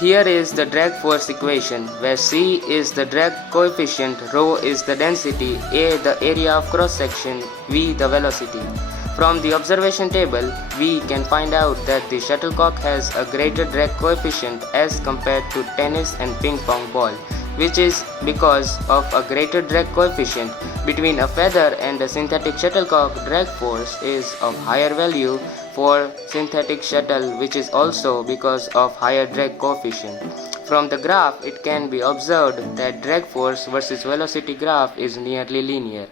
Here is the drag force equation, where C is the drag coefficient, ρ is the density, A the area of cross section, V the velocity. From the observation table, we can find out that the shuttlecock has a greater drag coefficient as compared to tennis and ping pong ball, which is because of a greater drag coefficient between a feather and a synthetic shuttlecock. Drag force is of higher value for synthetic shuttle, which is also because of higher drag coefficient. From the graph, it can be observed that drag force versus velocity graph is nearly linear.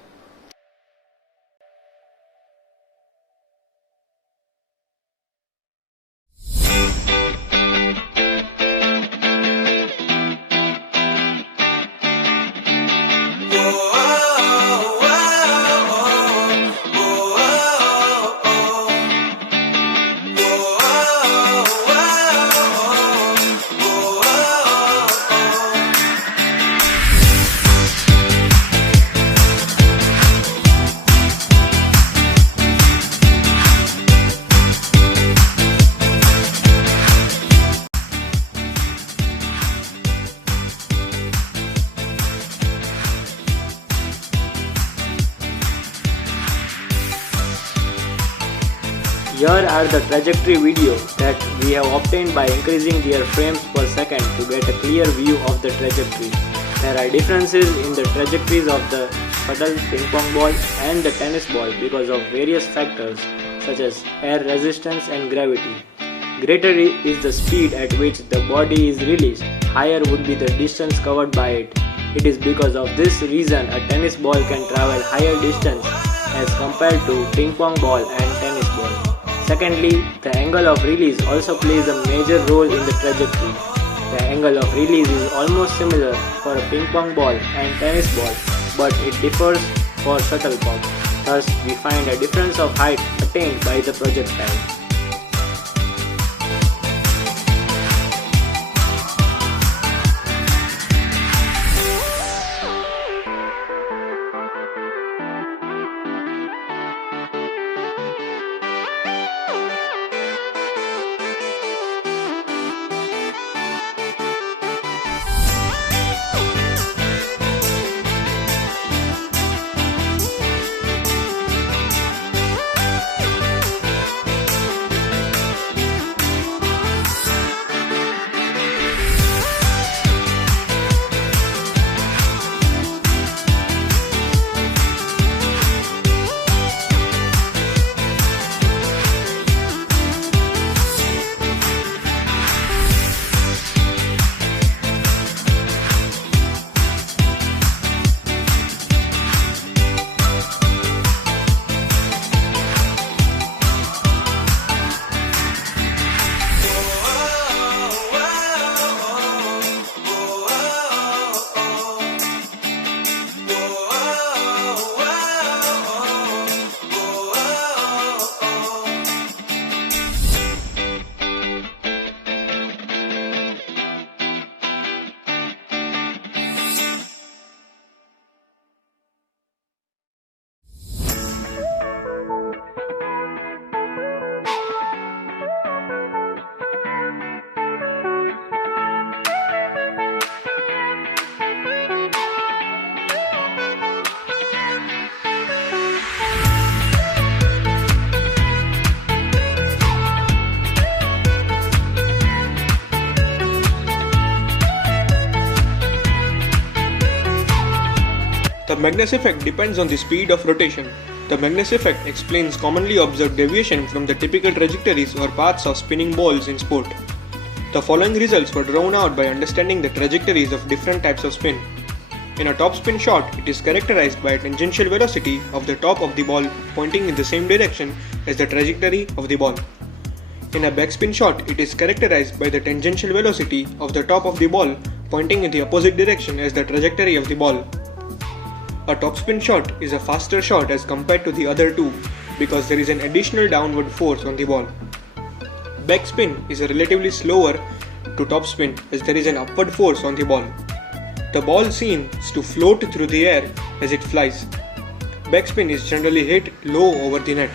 Here are the trajectory videos that we have obtained by increasing their frames per second to get a clear view of the trajectory. There are differences in the trajectories of the shuttle, ping pong ball and the tennis ball because of various factors such as air resistance and gravity. Greater is the speed at which the body is released, higher would be the distance covered by it. It is because of this reason a tennis ball can travel higher distance as compared to ping pong ball and tennis ball. Secondly, the angle of release also plays a major role in the trajectory. The angle of release is almost similar for a ping pong ball and tennis ball, but it differs for shuttlecock. Thus, we find a difference of height attained by the projectile. The Magnus effect depends on the speed of rotation. The Magnus effect explains commonly observed deviation from the typical trajectories or paths of spinning balls in sport. The following results were drawn out by understanding the trajectories of different types of spin. In a topspin shot, it is characterized by a tangential velocity of the top of the ball pointing in the same direction as the trajectory of the ball. In a backspin shot, it is characterized by the tangential velocity of the top of the ball pointing in the opposite direction as the trajectory of the ball. A topspin shot is a faster shot as compared to the other two because there is an additional downward force on the ball. Backspin is a relatively slower to topspin as there is an upward force on the ball. The ball seems to float through the air as it flies. Backspin is generally hit low over the net.